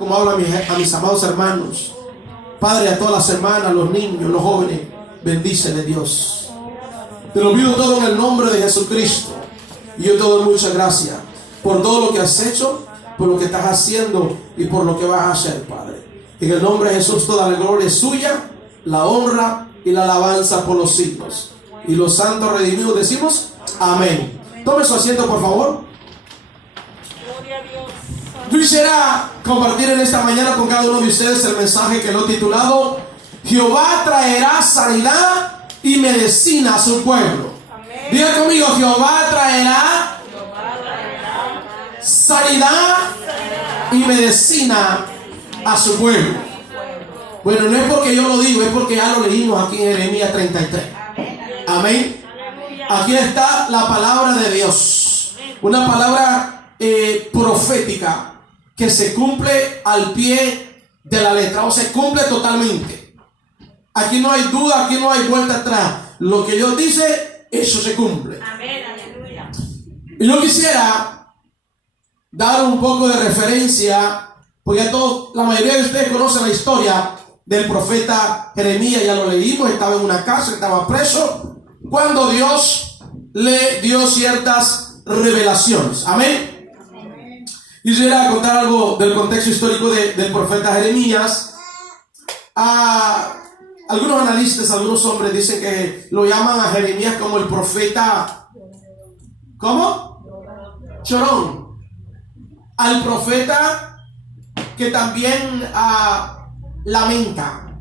como habla a mis amados hermanos. Padre, a todas las hermanas, los niños, los jóvenes, bendícele Dios. Te lo pido todo en el nombre de Jesucristo. Y yo te doy muchas gracias por todo lo que has hecho, por lo que estás haciendo y por lo que vas a hacer, Padre. En el nombre de Jesús, toda la gloria es suya, la honra y la alabanza por los siglos. Y los santos redimidos decimos amén. Tome su asiento, por favor. Yo quisiera compartir en esta mañana con cada uno de ustedes el mensaje que lo he titulado: Jehová traerá sanidad y medicina a su pueblo. Diga conmigo: Jehová traerá sanidad y medicina a su pueblo. Bueno, no es porque yo lo digo, es porque ya lo leímos aquí en Jeremías 33. Amén. Aquí está la palabra de Dios, una palabra profética que se cumple al pie de la letra, o se cumple totalmente. Aquí no hay duda, aquí no hay vuelta atrás. Lo que Dios dice, eso se cumple. Amén, aleluya. Y yo quisiera dar un poco de referencia, porque la mayoría de ustedes conocen la historia del profeta Jeremías. Ya lo leímos, estaba en una cárcel, estaba preso, cuando Dios le dio ciertas revelaciones. Amén. Quisiera contar algo del contexto histórico del profeta Jeremías. Algunos analistas, algunos hombres dicen que lo llaman a Jeremías como el profeta, ¿cómo? Chorón. Al profeta que también lamenta.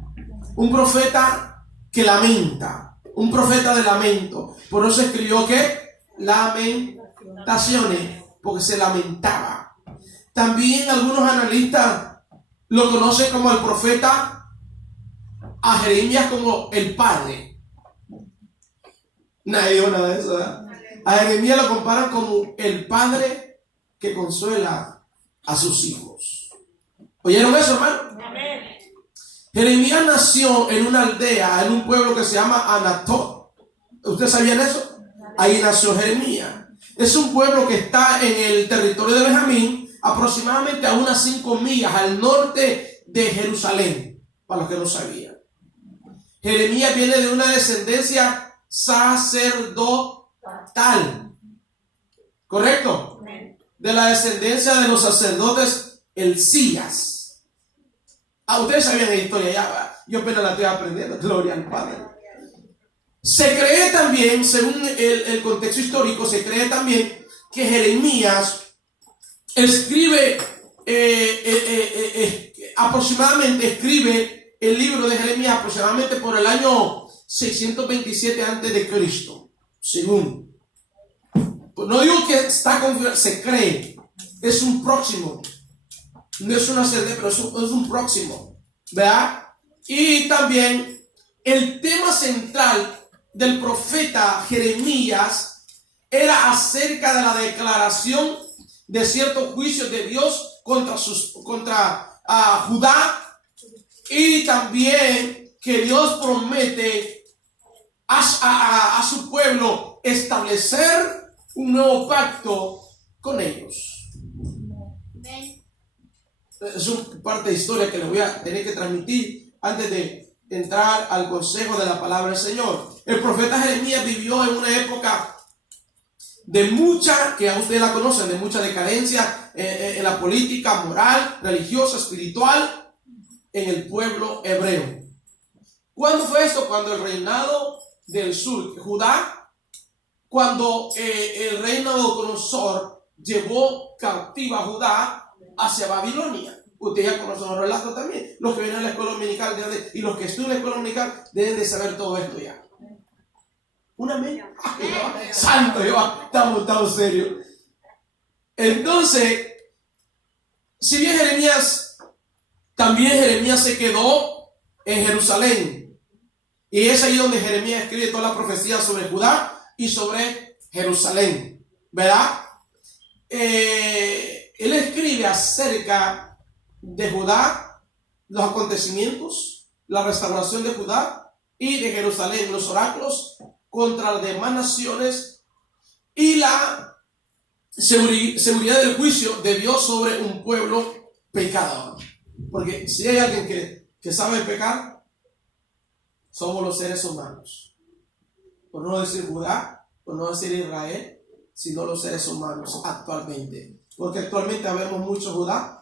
Un profeta que lamenta. Un profeta de lamento. Por eso escribió que lamentaciones, porque se lamentaba. También algunos analistas lo conocen como el profeta, a Jeremías como el padre. Nadie dijo nada de eso, ¿verdad? A Jeremías lo comparan como el padre que consuela a sus hijos. ¿Oyeron eso, hermano? Amén. Jeremías nació en una aldea, en un pueblo que se llama Anatot. ¿Ustedes sabían eso? Ahí nació Jeremías. Es un pueblo que está en el territorio de Benjamín, aproximadamente a unas 5 millas al norte de Jerusalén, para los que no sabían. Jeremías viene de una descendencia sacerdotal, ¿correcto? De la descendencia de los sacerdotes Elías. Ustedes sabían la historia, ya, yo apenas la estoy aprendiendo, gloria al Padre. Se cree también, según el contexto histórico, se cree también que Jeremías escribe escribe el libro de Jeremías aproximadamente por el año 627 antes de Cristo, según. No digo que está confirmado, se cree, es un próximo, no es una certeza, pero es un próximo, ¿verdad? Y también el tema central del profeta Jeremías era acerca de la declaración de ciertos juicios de Dios contra Judá, y también que Dios promete a su pueblo establecer un nuevo pacto con ellos. Es una parte de historia que les voy a tener que transmitir antes de entrar al consejo de la palabra del Señor. El profeta Jeremías vivió en una época de mucha, que a ustedes la conocen, de mucha decadencia en la política, moral, religiosa, espiritual, en el pueblo hebreo. ¿Cuándo fue esto? Cuando el reinado del sur, Judá, cuando el rey Nabucodonosor llevó cautiva a Judá hacia Babilonia. Ustedes ya conocen los relatos también. Los que vienen a la escuela dominical y los que estudian en la escuela dominical deben de saber todo esto ya. ¿Un amén? Santo Jehová, estamos serios. Entonces, si bien Jeremías se quedó en Jerusalén, y es ahí donde Jeremías escribe toda la profecía sobre Judá y sobre Jerusalén, ¿verdad? Él escribe acerca de Judá, los acontecimientos, la restauración de Judá y de Jerusalén, los oráculos contra las demás naciones y la seguridad del juicio de Dios sobre un pueblo pecador. Porque si hay alguien que sabe pecar, somos los seres humanos. Por no decir Judá, por no decir Israel, sino los seres humanos actualmente. Porque actualmente vemos muchos Judá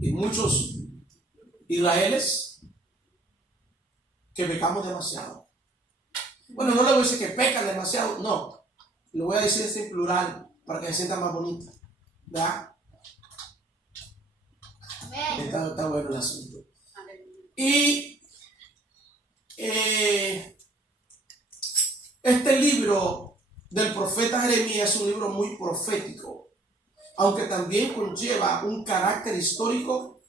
y muchos Israeles que pecamos demasiado. Bueno, no le voy a decir que pecan demasiado, no. Lo voy a decir en plural para que se sienta más bonita. ¿Verdad? Está bueno el asunto. Y este libro del profeta Jeremías es un libro muy profético, aunque también conlleva un carácter histórico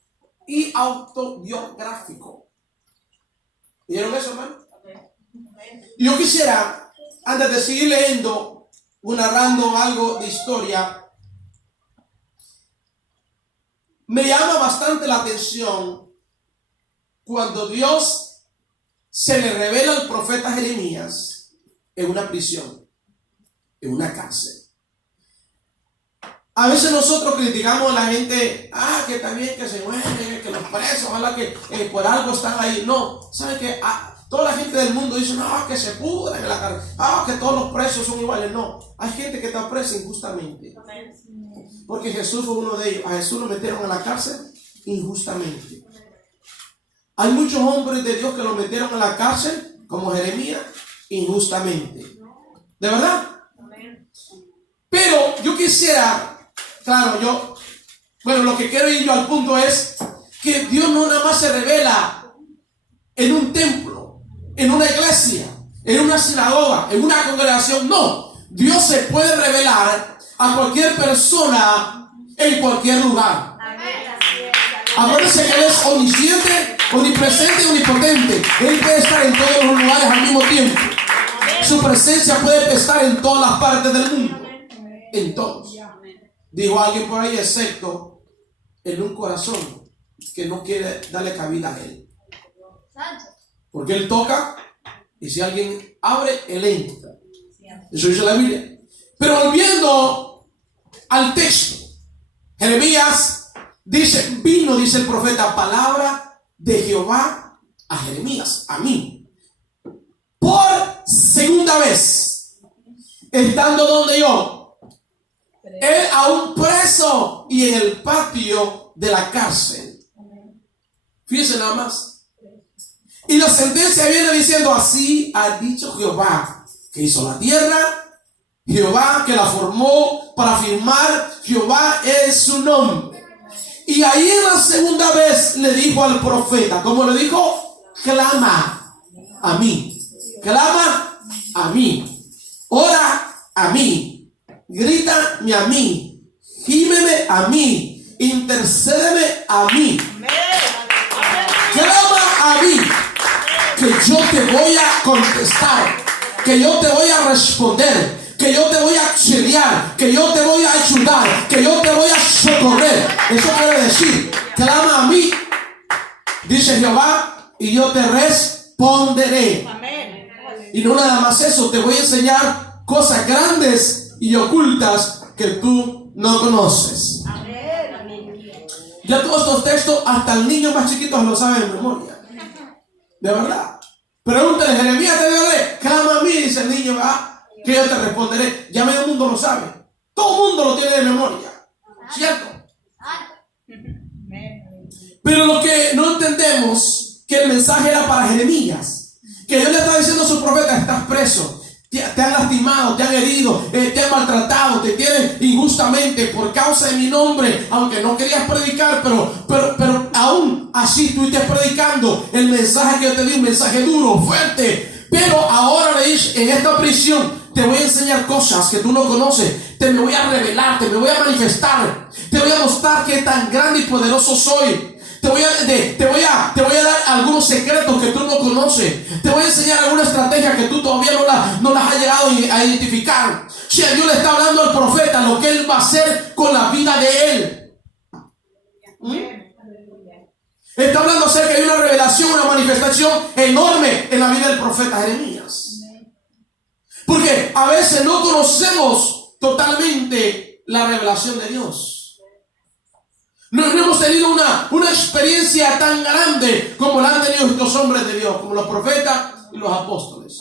y autobiográfico. ¿Vieron eso, hermano? Yo quisiera, antes de seguir leyendo o narrando algo de historia, me llama bastante la atención cuando Dios se le revela al profeta Jeremías en una prisión, en una cárcel. A veces nosotros criticamos a la gente, que también que se mueren, que los presos, ojalá que por algo están ahí. No, ¿sabe qué? Toda la gente del mundo dice, no, que se pudren en la cárcel, que todos los presos son iguales. No, hay gente que está presa injustamente. Porque Jesús fue uno de ellos. A Jesús lo metieron en la cárcel injustamente. Hay muchos hombres de Dios que lo metieron en la cárcel, como Jeremías, injustamente. ¿De verdad? Pero yo quisiera, lo que quiero ir yo al punto es que Dios no nada más se revela en un templo, en una iglesia, en una sinagoga, en una congregación. No, Dios se puede revelar a cualquier persona en cualquier lugar. Acuérdense que Él es omnisciente, omnipresente y omnipotente. Él puede estar en todos los lugares al mismo tiempo. Su presencia puede estar en todas las partes del mundo. En todos. Dijo alguien por ahí, excepto en un corazón que no quiere darle cabida a Él. Porque Él toca y si alguien abre, Él entra. Eso dice la Biblia. Pero volviendo al texto, Jeremías dice el profeta, palabra de Jehová a Jeremías, a mí, por segunda vez, estando donde yo, él aún preso y en el patio de la cárcel. Fíjense nada más. Y la sentencia viene diciendo, así ha dicho Jehová, que hizo la tierra, Jehová que la formó para afirmar, Jehová es su nombre. Y ahí en la segunda vez le dijo al profeta, ¿cómo le dijo? Clama a mí, clama a mí, ora a mí, grítame a mí, gímeme a mí, intercédeme a mí, clama a mí, que yo te voy a contestar, que yo te voy a responder, que yo te voy a auxiliar, que yo te voy a ayudar, que yo te voy a socorrer. Eso quiere decir, clama a mí, dice Jehová, y yo te responderé. Amén. Y no nada más eso, te voy a enseñar cosas grandes y ocultas que tú no conoces. Amén. Ya todos estos textos, hasta el niño más chiquito lo sabe de memoria. De verdad. Pregúntale, Jeremías, te digo, clama a mí, dice el niño, que yo te responderé. Ya medio mundo lo sabe. Todo el mundo lo tiene de memoria. ¿Cierto? Pero lo que no entendemos, que el mensaje era para Jeremías. Que Dios le está diciendo a su profeta, estás preso. Te han lastimado, te han herido, te han maltratado, te tienen injustamente por causa de mi nombre. Aunque no querías predicar, pero aún así tú estás predicando el mensaje que yo te di, un mensaje duro, fuerte. Pero ahora le dice, en esta prisión te voy a enseñar cosas que tú no conoces. Te me voy a revelar, te me voy a manifestar. Te voy a mostrar qué tan grande y poderoso soy. Te voy a dar algunos secretos que tú no conoces. Te voy a enseñar alguna estrategia que tú todavía no las has llegado a identificar. Si Dios le está hablando al profeta lo que Él va a hacer con la vida de él. Está hablando acerca de una revelación, una manifestación enorme en la vida del profeta Jeremías. Porque a veces no conocemos totalmente la revelación de Dios. No hemos tenido una experiencia tan grande como la han tenido estos hombres de Dios, como los profetas y los apóstoles.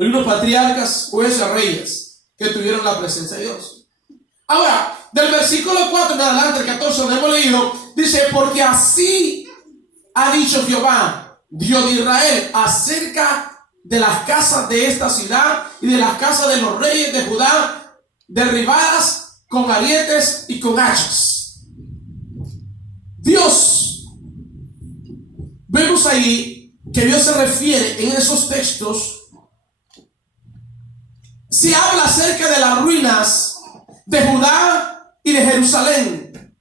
Hay unos patriarcas, jueces, reyes que tuvieron la presencia de Dios. Ahora, del versículo 4 en adelante, el 14, donde hemos leído, dice: porque así ha dicho Jehová, Dios de Israel, acerca de las casas de esta ciudad y de las casas de los reyes de Judá, derribadas con arietes y con hachas. Dios, vemos ahí que Dios se refiere en esos textos, se habla acerca de las ruinas de Judá y de Jerusalén.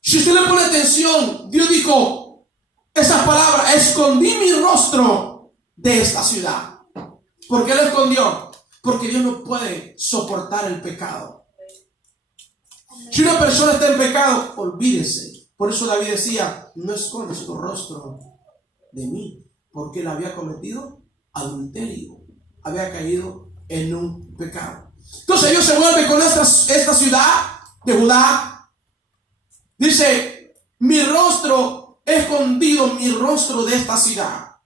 Si usted le pone atención, Dios dijo esas palabras: escondí mi rostro de esta ciudad. ¿Por qué lo escondió? Porque Dios no puede soportar el pecado. Si una persona está en pecado, olvídese. Por eso David decía: no escondes tu rostro de mí, porque él había cometido adulterio, había caído en un pecado. Entonces Dios se vuelve con esta ciudad de Judá. Dice: mi rostro, he escondido mi rostro de esta ciudad,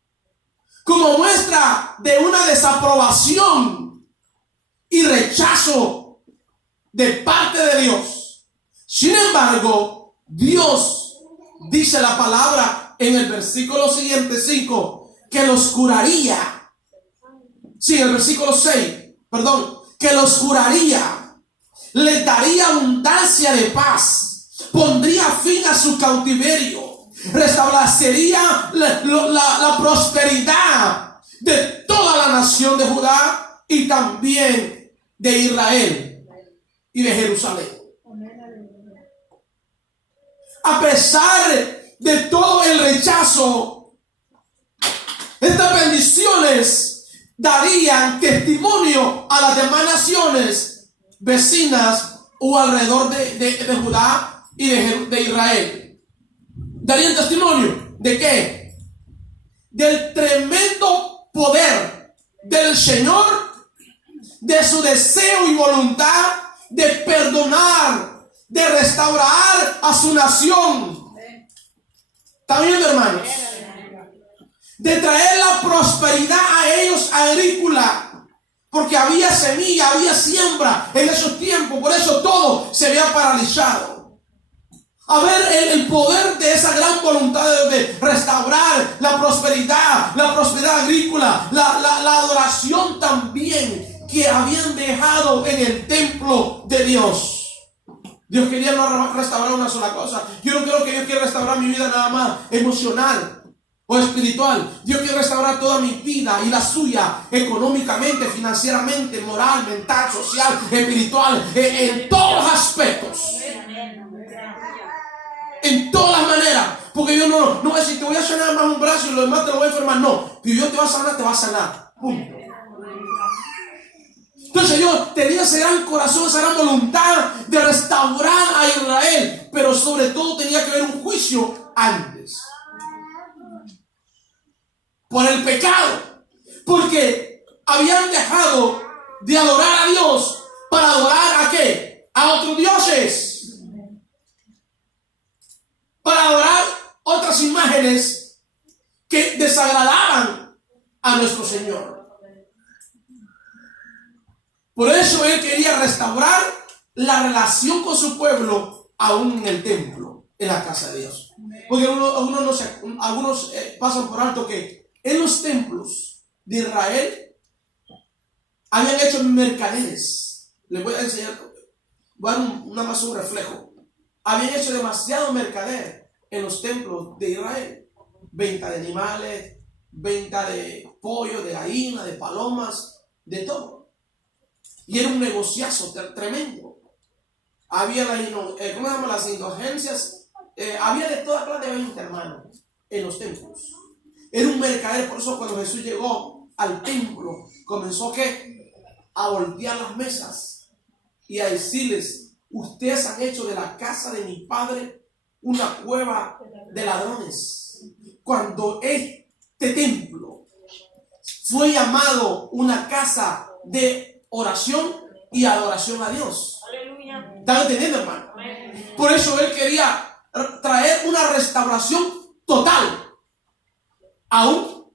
como muestra de una desaprobación y rechazo de parte de Dios. Sin embargo, Dios dice la palabra en el versículo siguiente, 5, que los curaría. Sí, el versículo 6, perdón, que los curaría, les daría abundancia de paz, pondría fin a su cautiverio, restablecería la prosperidad de toda la nación de Judá y también de Israel y de Jerusalén. A pesar de todo el rechazo, estas bendiciones darían testimonio a las demás naciones vecinas o alrededor de Judá y de Israel. Darían testimonio ¿de qué? Del tremendo poder del Señor, de su deseo y voluntad de perdonar, de restaurar a su nación. ¿Está viendo, hermanos? De traer la prosperidad a ellos agrícola, porque había semilla, había siembra en esos tiempos, por eso todo se había paralizado. A ver el poder de esa gran voluntad de restaurar la prosperidad agrícola, la adoración también que habían dejado en el templo de Dios. Dios quería no restaurar una sola cosa. Yo no creo que Dios quiera restaurar mi vida nada más emocional o espiritual. Dios quiere restaurar toda mi vida y la suya, económicamente, financieramente, moral, mental, social, espiritual, en todos los aspectos, en todas las maneras. Porque Dios no va a decir: te voy a sanar más un brazo y lo demás te lo voy a enfermar. No, si Dios te va a sanar, te va a sanar. Punto. Entonces Dios tenía ese gran corazón, esa gran voluntad de restaurar a Israel, pero sobre todo tenía que haber un juicio antes por el pecado, porque habían dejado de adorar a Dios para adorar ¿a qué? A otros dioses, para adorar otras imágenes que desagradaban a nuestro Señor. Por eso Él quería restaurar la relación con su pueblo aún en el templo, en la casa de Dios. Porque algunos pasan por alto que en los templos de Israel habían hecho mercaderes. Les voy a enseñar, voy a dar nada más un reflejo. Habían hecho demasiado mercader en los templos de Israel. Venta de animales, venta de pollo, de gallina, de palomas, de todo. Y era un negociazo tremendo. Había las indulgencias, había de toda clase de venta, hermano, en los templos. Era un mercader. Por eso cuando Jesús llegó al templo, comenzó a voltear las mesas y a decirles: ustedes han hecho de la casa de mi padre una cueva de ladrones. Cuando este templo fue llamado una casa de oración y adoración a Dios. Aleluya. ¿Están entendiendo, hermano? Por eso él quería traer una restauración total, aún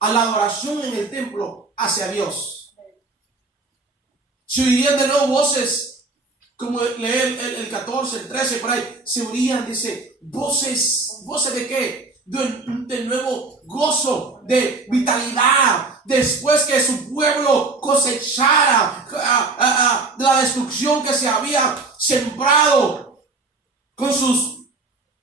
a la adoración en el templo hacia Dios. Se oirían de nuevo voces, como lee el 14, el 13, por ahí, se oirían, dice, voces ¿de qué? De nuevo gozo, de vitalidad, después que su pueblo cosechara la destrucción que se había sembrado con su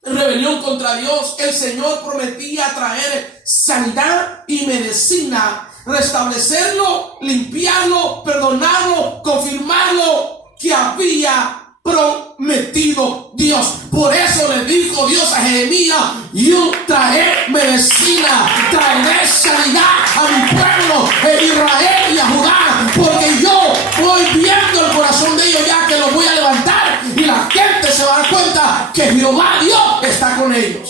rebelión contra Dios. El Señor prometía traer sanidad y medicina, restablecerlo, limpiarlo, perdonarlo, confirmarlo que había prometido Dios. Por eso le dijo Dios a Jeremías: yo traeré medicina, traeré sanidad a mi pueblo de Israel y a Judá, porque yo voy viendo el corazón de ellos ya que los voy a levantar, y la gente se va a dar cuenta que Jehová Dios está con ellos.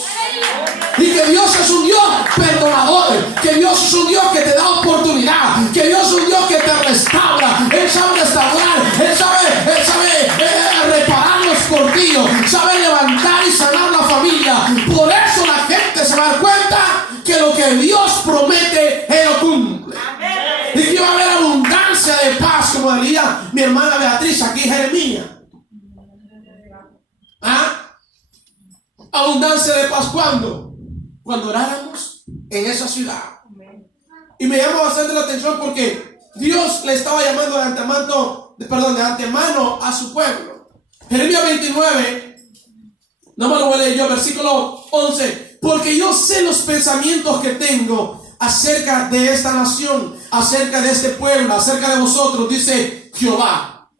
Y que Dios es un Dios perdonador, que Dios es un Dios que te da oportunidad, que Dios es un Dios que te restaura. Él sabe restaurar, Él sabe reparar los cortillos, sabe levantar y sanar la familia. Por eso la gente se va a dar cuenta que lo que Dios promete, Él lo cumple. Y que va a haber abundancia de paz, como diría mi hermana Beatriz aquí en Jeremías. Abundancia de paz, ¿cuándo? Cuando oráramos en esa ciudad. Y me llama bastante la atención porque Dios le estaba llamando de antemano a su pueblo. Jeremías 29, no me lo voy a leer yo, versículo 11. Porque yo sé los pensamientos que tengo acerca de esta nación, acerca de este pueblo, acerca de vosotros, dice Jehová.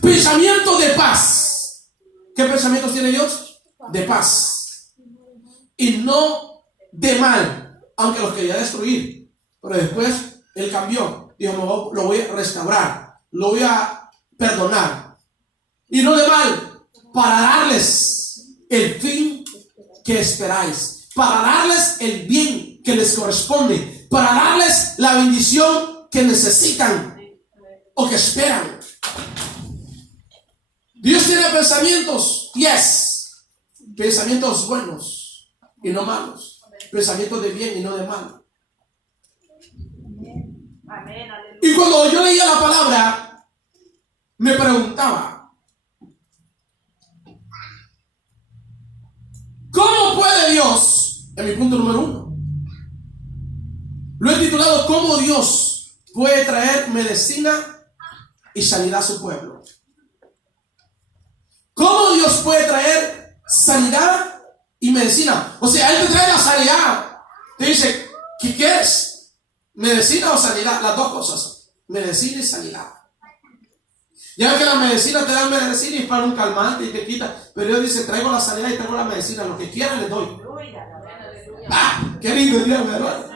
Pensamientos de paz. ¿Qué pensamientos tiene Dios? De paz y no de mal, aunque los quería destruir, pero después Él cambió, dijo: lo voy a restaurar, lo voy a perdonar, y no de mal, para darles el fin que esperáis, para darles el bien que les corresponde, para darles la bendición que necesitan o que esperan. Dios tiene pensamientos, pensamientos buenos y no malos, pensamientos de bien y no de mal. Amén. Y cuando yo leía la palabra, me preguntaba: ¿cómo puede Dios? En mi punto número 1 lo he titulado: ¿cómo Dios puede traer medicina y sanidad a su pueblo? ¿Cómo Dios puede traer sanidad y medicina? O sea, Él te trae la sanidad. Te dice: ¿qué quieres? ¿Medicina o sanidad? Las dos cosas, medicina y sanidad. Ya ves que la medicina te da medicina y es para un calmante y te quita, pero Dios dice: traigo la sanidad y traigo la medicina, lo que quieran les doy. Qué lindo Dios, hermano.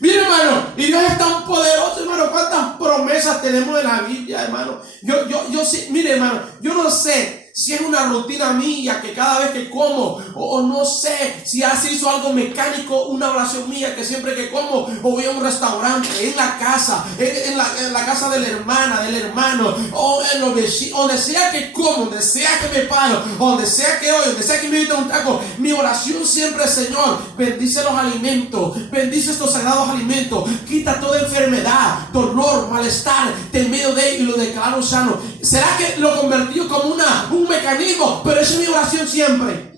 Mire, hermano, y Dios es tan poderoso, hermano. Cuántas promesas tenemos en la Biblia, hermano. Yo sí, mire, hermano, yo no sé si es una rutina mía que cada vez que como, o no sé si se hizo algo mecánico, una oración mía que siempre que como, o voy a un restaurante, en la casa, en la casa de la hermana, del hermano, o en los vecinos, donde sea que como, donde sea que me paro, donde sea que hoy, donde sea que me invito a un taco, mi oración siempre es: Señor, bendice los alimentos, bendice estos sagrados alimentos, quita toda enfermedad, dolor, malestar de en medio de ellos y lo declaro sano. ¿Será que lo convertí como un mecanismo? Pero esa es mi oración siempre.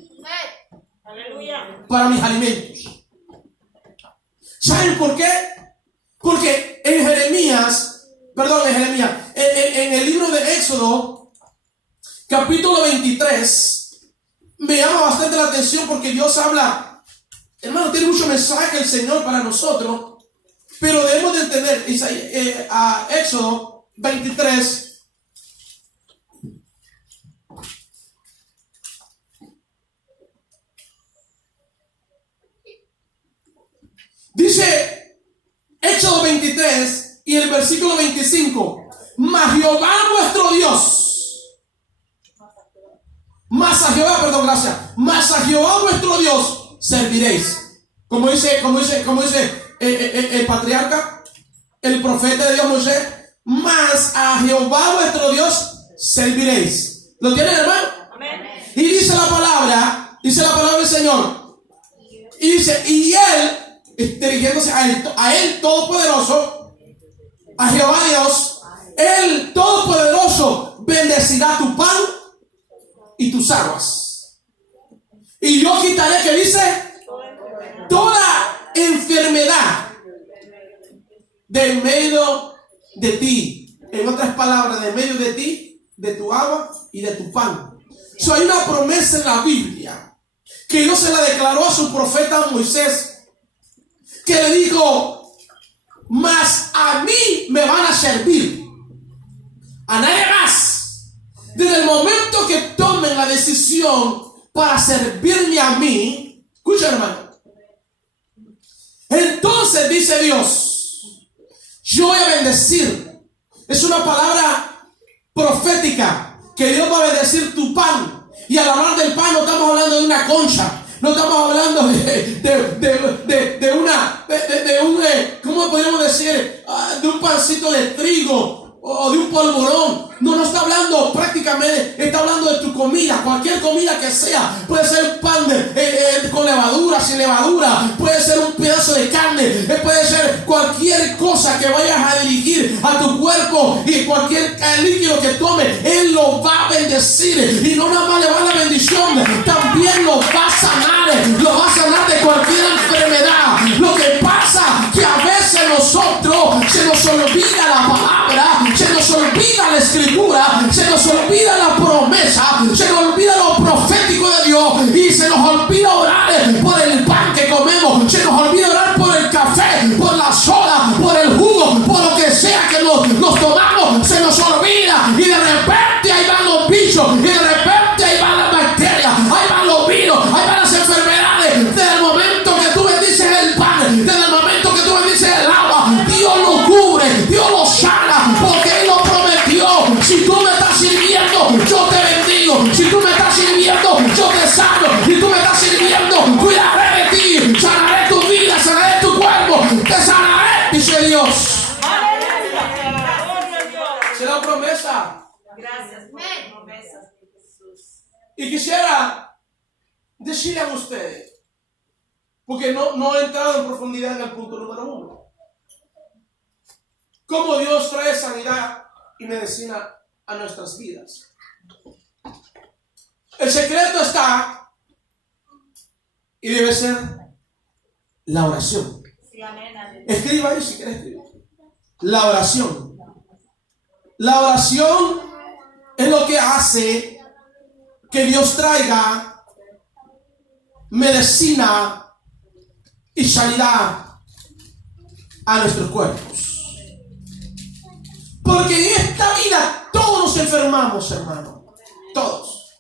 Aleluya. Para mis alimentos. ¿Saben por qué? Porque en el libro de Éxodo, capítulo 23, me llama bastante la atención porque Dios habla, hermano, tiene mucho mensaje el Señor para nosotros, pero debemos de entender a Éxodo 23. Dice Éxodo 23 y el versículo 25: mas Jehová vuestro Dios, mas a Jehová vuestro Dios serviréis. Como dice el patriarca, el profeta de Dios Moisés: mas a Jehová vuestro Dios serviréis. ¿Lo tienen, hermano? Amén. Y dice la palabra del Señor. Y dice, y Él, dirigiéndose a él Todopoderoso, a Jehová Dios, Él Todopoderoso bendecirá tu pan y tus aguas. Y yo quitaré, que dice, toda enfermedad de medio de ti. En otras palabras, de medio de ti, de tu agua y de tu pan. Hay una promesa en la Biblia que Dios se la declaró a su profeta Moisés, que le dijo: mas a mí me van a servir, a nadie más. Desde el momento que tomen la decisión para servirme a mí, escucha, hermano, entonces dice Dios, yo voy a bendecir. Es una palabra profética, que Dios va a bendecir tu pan. Y al hablar del pan no estamos hablando de una concha, no estamos hablando ¿cómo podríamos decir? De un pancito de trigo o de un polvorón. No está hablando prácticamente, está hablando de tu comida, cualquier comida que sea. Puede ser pan con levadura, sin levadura, puede ser un pedazo de carne, puede ser cualquier cosa que vayas a dirigir a tu cuerpo, y cualquier líquido que tome, Él lo va a bendecir. Y no nada más le va a dar la bendición, también lo va a sanar, lo va a sanar de cualquier enfermedad. Lo que pasa que a veces nosotros se nos olvida la palabra, se nos olvida la escritura, se nos olvida la promesa, se nos olvida lo profético de Dios, y se nos olvida orar por el pan que comemos, se nos olvida orar por el café, por la soda, por el jugo, por lo que sea que nos tomamos. Se nos olvida, y de repente ahí van los bichos, y de repente ahí van las bacterias, ahí van los virus, ahí van las enfermedades. Desde el momento que tú bendices el pan, desde el momento que tú bendices el agua, Dios lo cubre, Dios lo sana, porque Él lo prometió. Si tú me estás sirviendo, yo te bendigo. Si tú me estás sirviendo, yo te sano. Si tú me estás sirviendo, cuidaré de ti, sanaré tu vida, sanaré tu cuerpo, te sanaré, dice Dios. Es la promesa. Gracias por las promesas de Jesús. Y quisiera decirle a ustedes, porque no he entrado en profundidad en el punto número 1, cómo Dios trae sanidad y medicina a nuestras vidas. El secreto está, y debe ser, la oración. Sí, amén, amén. Escriba ahí si quieres escribir. La oración. La oración es lo que hace que Dios traiga medicina y sanidad a nuestros cuerpos. Porque en esta vida todos nos enfermamos, hermano. Todos.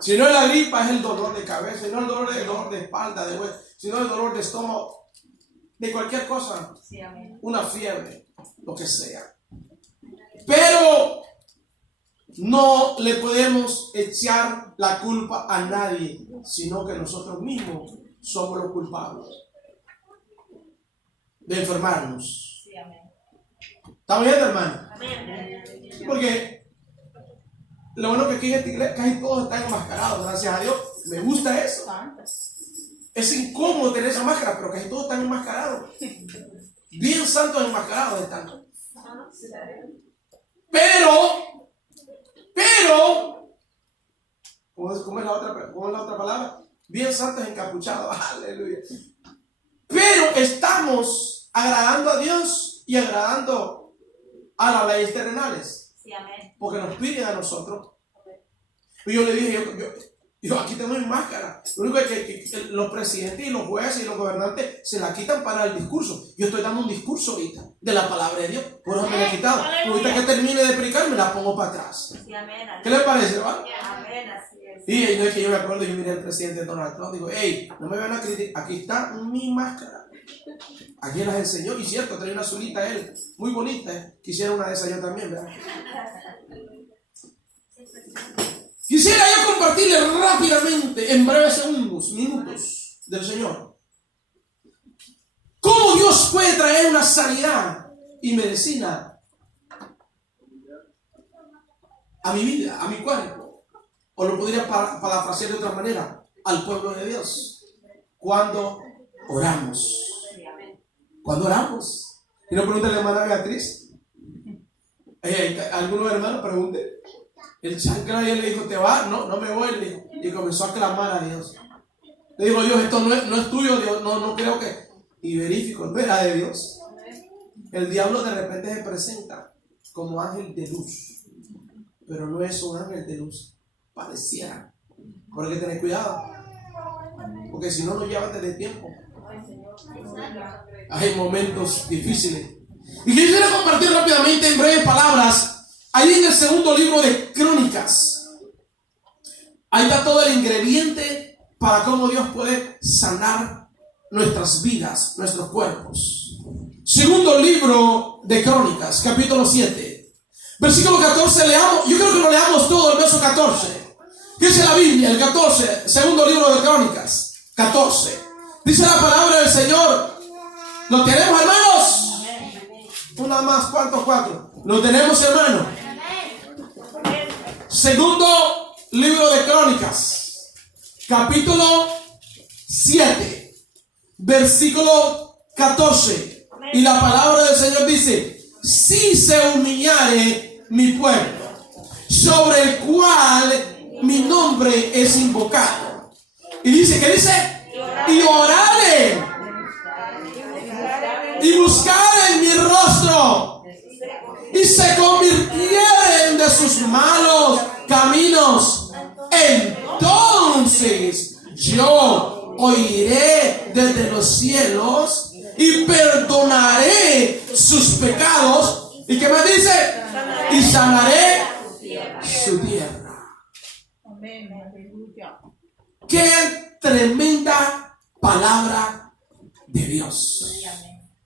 Si no es la gripa, es el dolor de cabeza. Si no es el dolor de espalda, de hueso. Si no es el dolor de estómago, de cualquier cosa. Sí, amén. Una fiebre, lo que sea. Pero no le podemos echar la culpa a nadie, sino que nosotros mismos somos los culpables de enfermarnos. Sí, amén. ¿Está bien, hermano? Amén. Porque lo bueno que aquí en esta iglesia casi todos están enmascarados, gracias a Dios. Me gusta eso. Es incómodo tener esa máscara, pero casi todos están enmascarados. Bien santos enmascarados están. Pero, ¿cómo es la otra palabra? Bien santos encapuchados. Aleluya. Pero estamos agradando a Dios y agradando a las leyes terrenales. Sí, amén. Porque nos piden a nosotros. Y yo le dije, yo aquí tengo mi máscara. Lo único es que los presidentes y los jueces y los gobernantes se la quitan para el discurso. Yo estoy dando un discurso ahorita de la palabra de Dios. Por eso me la he quitado. Y ahorita que termine de predicar, me la pongo para atrás. Sí, amén. ¿Qué les parece, hermano? Amén, así es. Y no es que yo me acuerdo, yo miré al presidente Donald Trump, digo, hey, no me van a criticar, aquí está mi máscara. Aquí las enseñó, y cierto, trae una azulita él, muy bonita, quisiera una de esas yo también, ¿verdad? Quisiera yo compartirle rápidamente, en breves segundos, minutos, del Señor, cómo Dios puede traer una sanidad y medicina a mi vida, a mi cuerpo. O lo podría parafrasear de otra manera, al pueblo de Dios. Cuando oramos. Cuando oramos. Y no pregunta a la hermana Beatriz. Algunos hermanos pregunten. El chancla ayer le dijo, ¿te vas? No, no me voy. Le dijo, y comenzó a clamar a Dios. Le digo, Dios, esto no es tuyo, Dios, no creo que. Y verifico, no era de Dios. El diablo de repente se presenta como ángel de luz, pero no es un ángel de luz, pareciera. Pero hay que tener cuidado, porque si no, nos lleva desde tiempo. Hay momentos difíciles. Y quisiera compartir rápidamente en breves palabras, ahí en el segundo libro de Crónicas, ahí está todo el ingrediente para cómo Dios puede sanar nuestras vidas, nuestros cuerpos. Segundo libro de Crónicas, capítulo 7, versículo 14, leamos, yo creo que lo leamos todo, el verso 14. ¿Qué dice la Biblia? El 14, segundo libro de Crónicas, 14. Dice la palabra del Señor. ¿Lo tenemos, hermanos? Una más, ¿cuántos? 4. ¿Lo tenemos, hermanos? Segundo libro de Crónicas, capítulo 7, versículo 14. Y la palabra del Señor dice: si se humillare mi pueblo, sobre el cual mi nombre es invocado. Y dice, ¿qué dice? Y orare y buscaren mi rostro y se convirtieren de sus malos caminos, entonces yo oiré desde los cielos y perdonaré sus pecados. ¿Y qué me dice? Y sanaré su tierra. Qué tremenda palabra de Dios.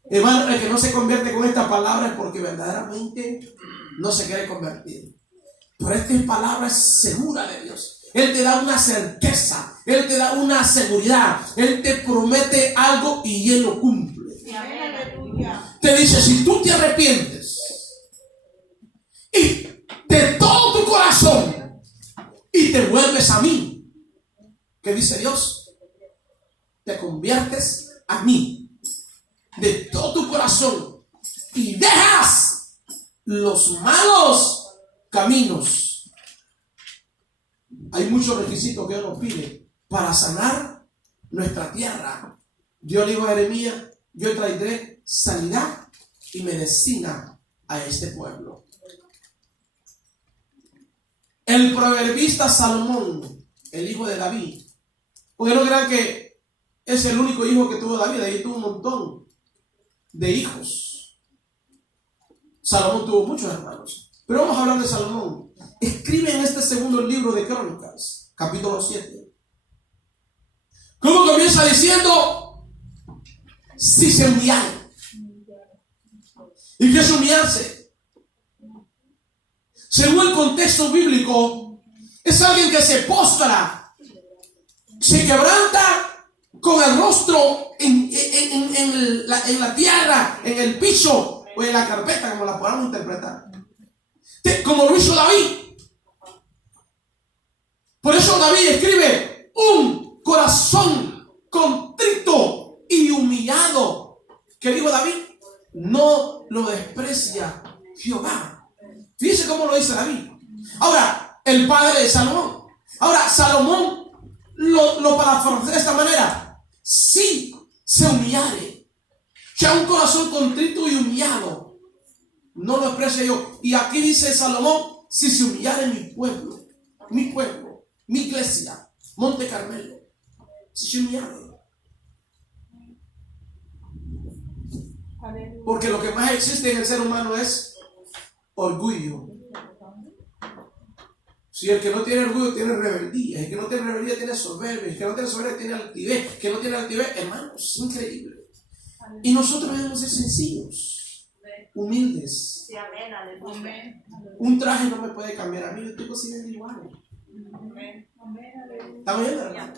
Hermano, el que no se convierte con esta palabra es porque verdaderamente no se quiere convertir. Pero esta palabra es segura de Dios. Él te da una certeza, Él te da una seguridad, Él te promete algo y Él lo cumple. Te dice, si tú te arrepientes y de todo tu corazón y te vuelves a mí, ¿qué dice Dios? Te conviertes a mí de todo tu corazón y dejas los malos caminos. Hay muchos requisitos que Dios nos pide para sanar nuestra tierra. Dios le dijo a Jeremías: yo traeré sanidad y medicina a este pueblo. El proverbista Salomón, el hijo de David, porque no crean que es el único hijo que tuvo David, ahí tuvo un montón de hijos. Salomón tuvo muchos hermanos, pero vamos a hablar de Salomón. Escribe en este segundo libro de Crónicas, capítulo 7. ¿Cómo comienza diciendo? Si se humillare. ¿Y qué es humillarse? Según el contexto bíblico, es alguien que se postra, se quebranta con el rostro en la tierra, en el piso o en la carpeta, como la podamos interpretar. Como lo hizo David. Por eso David escribe: un corazón contrito y humillado. ¿Qué dijo David? No lo desprecia Jehová. Fíjese cómo lo dice David. Ahora, el padre de Salomón. Ahora, Salomón lo parafrasea de esta manera: si se humillare, que a un corazón contrito y humillado, no lo desprecia yo. Y aquí dice Salomón: si se humillare mi pueblo, mi iglesia, Monte Carmelo, si se humillare. Porque lo que más existe en el ser humano es orgullo. Si el que no tiene orgullo tiene rebeldía, el que no tiene rebeldía tiene soberbia, el que no tiene soberbia tiene altivez, el que no tiene altivez, hermanos, es increíble. Y nosotros debemos ser sencillos, humildes. Un traje no me puede cambiar a mí, yo tengo que ser igual. ¿Está bien, hermano?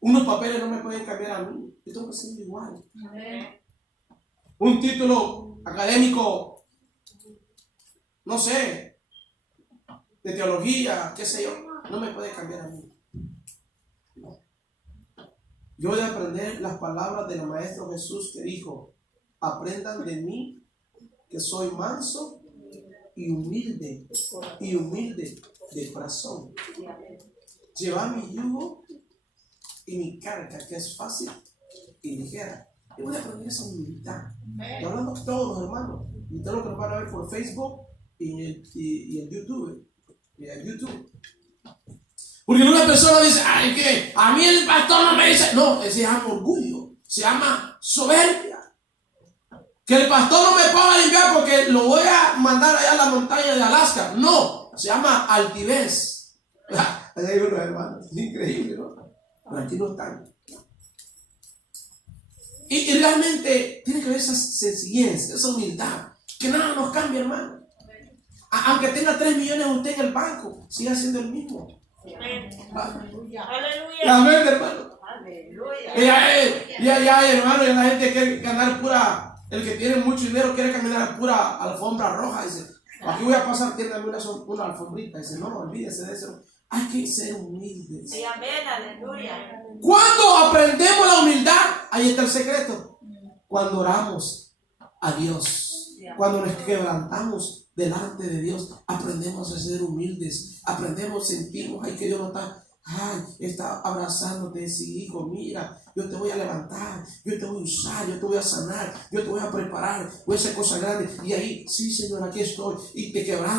Unos papeles no me pueden cambiar a mí, yo tengo que ser igual. Un título académico no sé, de teología, qué sé yo, no me puede cambiar a mí. Yo he de aprender las palabras del Maestro Jesús que dijo: aprendan de mí que soy manso y humilde de corazón. Llevar mi yugo y mi carga, que es fácil y ligera. Yo voy a aprender esa humildad. Y hablando todos, hermanos, y todos los que nos van a ver por Facebook y en YouTube. Porque una persona dice: ay, que a mí el pastor no me dice. No, se llama orgullo, se llama soberbia. Que el pastor no me ponga a limpiar porque lo voy a mandar allá a la montaña de Alaska. No, se llama altivez. Hay unos hermanos, es increíble, ¿no? Pero aquí no están. Y realmente tiene que haber esa sencillez, esa humildad, que nada nos cambia, hermano. Aunque tenga 3 millones usted en el banco, siga siendo el mismo. Aleluya. Amén, hermano. Aleluya. Ya, hermano, ya la gente quiere ganar pura. El que tiene mucho dinero quiere caminar pura alfombra roja. Dice: aquí voy a pasar, tiene una alfombrita. Dice: no, olvídese de eso. Hay que ser humildes. Sí, amén, aleluya. Cuando aprendemos la humildad, ahí está el secreto. Cuando oramos a Dios, cuando nos quebrantamos delante de Dios, aprendemos a ser humildes, aprendemos, sentimos, ay, que Dios no está, ay, está abrazándote, sí, hijo, mira, yo te voy a levantar, yo te voy a usar, yo te voy a sanar, yo te voy a preparar, voy a hacer cosas grandes, y ahí, sí, Señor, aquí estoy, y te quebrantas.